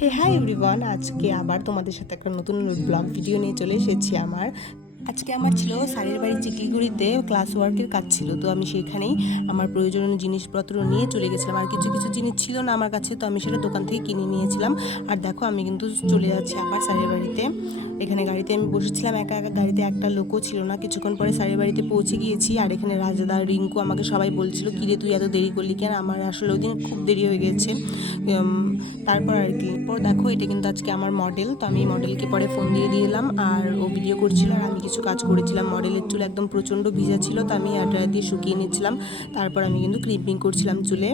হে hi everyone আজকে আবার তোমাদের সাথে একটা নতুন ব্লগ ভিডিও নিয়ে চলে এসেছি আমার। আজকে আমার ছিল শাড়ির বাড়ি চিকলিগুড়িতে ক্লাস ওয়ার্কের কাজ ছিল, তো আমি সেখানেই আমার প্রয়োজনীয় জিনিসপত্র নিয়ে চলে গেছিলাম। আর কিছু কিছু জিনিস ছিল না আমার কাছে, তো আমি সেটা দোকান থেকে কিনে নিয়েছিলাম। আর দেখো, আমি কিন্তু চলে যাচ্ছি আবার শাড়ির বাড়িতে। এখানে গাড়িতে আমি বসেছিলাম, একা একা গাড়িতে একটা লোকও ছিল না। কিছুক্ষণ পরে শাড়ির বাড়িতে পৌঁছে গিয়েছি, আর এখানে রাজাদা, রিঙ্কু আমাকে সবাই বলছিল, কিরে, তুই এত দেরি করলি কেন? আমার আসলে ওই দিন খুব দেরি হয়ে গেছে। তারপর আর কি। পর দেখো, এটা কিন্তু আজকে আমার মডেল তো আমি মডেলকে পরে ফোন দিয়ে দিলাম আর ও ভিডিও করছিল, আর আমি কিছু কাজ করেছিলাম। মডেলের চুল একদম প্রচণ্ড ভিজা ছিল, তো আমি ড্রায়ার দিয়ে শুকিয়ে নিয়েছিলাম। তারপর আমি কিন্তু ক্রিপিং করছিলাম চুলে।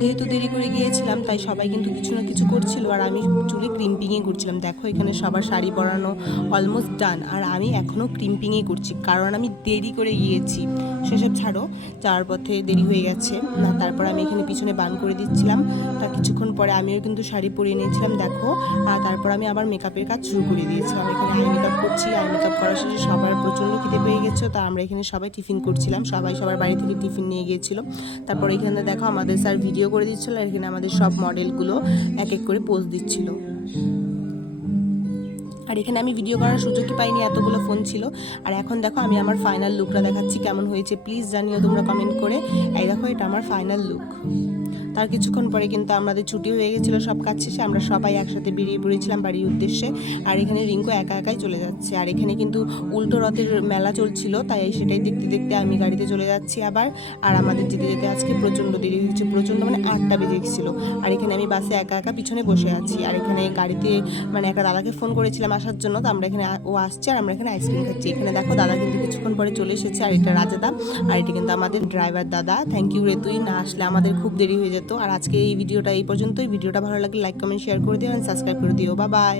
যেহেতু দেরি করে গিয়েছিলাম, তাই সবাই কিন্তু কিছু না কিছু করছিল। আর আমি চুলে ক্রিম্পিংয়ে করছিলাম। দেখো, এখানে সবার শাড়ি পরানো অলমোস্ট ডান আর আমি এখনও ক্রিম্পিংয়ে করছি, কারণ আমি দেরি করে গিয়েছি। সেসব ছাড়ো, যাওয়ার পথে দেরি হয়ে গেছে। না, তারপর আমি এখানে পিছনে বান করে দিচ্ছিলাম। তার কিছুক্ষণ পরে আমিও কিন্তু শাড়ি পরিয়ে নিয়েছিলাম, দেখো। আর তারপর আমি আবার মেকআপের কাজ শুরু করে দিয়েছিলাম। এখানে আই মেকআপ করছি। আই মেকআপ করার শেষে সবার প্রচণ্ড খিদে পেয়ে গেছে। তা আমরা এখানে সবাই টিফিন করছিলাম। সবাই সবার বাড়ি থেকে টিফিন নিয়ে গিয়েছিল। তারপর এখানে দেখো, আমাদের স্যার ভিডিও করে দিচ্ছিল আর এখানে আমাদের সব মডেলগুলো এক এক করে পোস্ট দিচ্ছিল। আর এখানে আমি ভিডিও করার সুযোগই পাইনি, এতগুলো ফোন ছিল। আর এখন দেখো আমি আমার ফাইনাল লুকটা দেখাচ্ছি, কেমন হয়েছে। প্লিজ জানিও তোমরা কমেন্ট করে। এই দেখো, এটা আমার ফাইনাল লুক তার কিছুক্ষণ পরে কিন্তু আমাদের ছুটি হয়ে গেছিল, সব কাজ শেষে আমরা সবাই একসাথে বেরিয়ে পড়েছিলাম বাড়ির উদ্দেশ্যে। আর এখানে রিঙ্কু একা একাই চলে যাচ্ছে। আর এখানে কিন্তু উল্টো রথের মেলা চলছিল, তাই সেটাই দেখতে দেখতে আমি গাড়িতে চলে যাচ্ছি আবার। আর আমাদের যেতে যেতে আজকে প্রচণ্ড দেরি হয়েছে প্রচণ্ড মানে আটটা বেজে গেছিল। আর এখানে আমি বাসে একা একা পিছনে বসে আছি। আর এখানে গাড়িতে মানে একটা দাদাকে ফোন করেছিলাম আসার জন্য, তো আমরা এখানে ও আসছে আর আমরা এখানে আইসক্রিম খাচ্ছি। এখানে দেখো দাদা কিন্তু কিছুক্ষণ পরে চলে এসেছে, আর এটা রাজাদা। আর এটা কিন্তু আমাদের ড্রাইভার দাদা। থ্যাংক ইউ রে, তুই না আসলে আমাদের খুব দেরি হয়ে যেত। আর আজকে এই ভিডিওটা এই পর্যন্তই। ভিডিওটা ভালো লাগলে লাইক কমেন্ট শেয়ার করে দিও সাবস্ক্রাইব করে দিও। বা বাই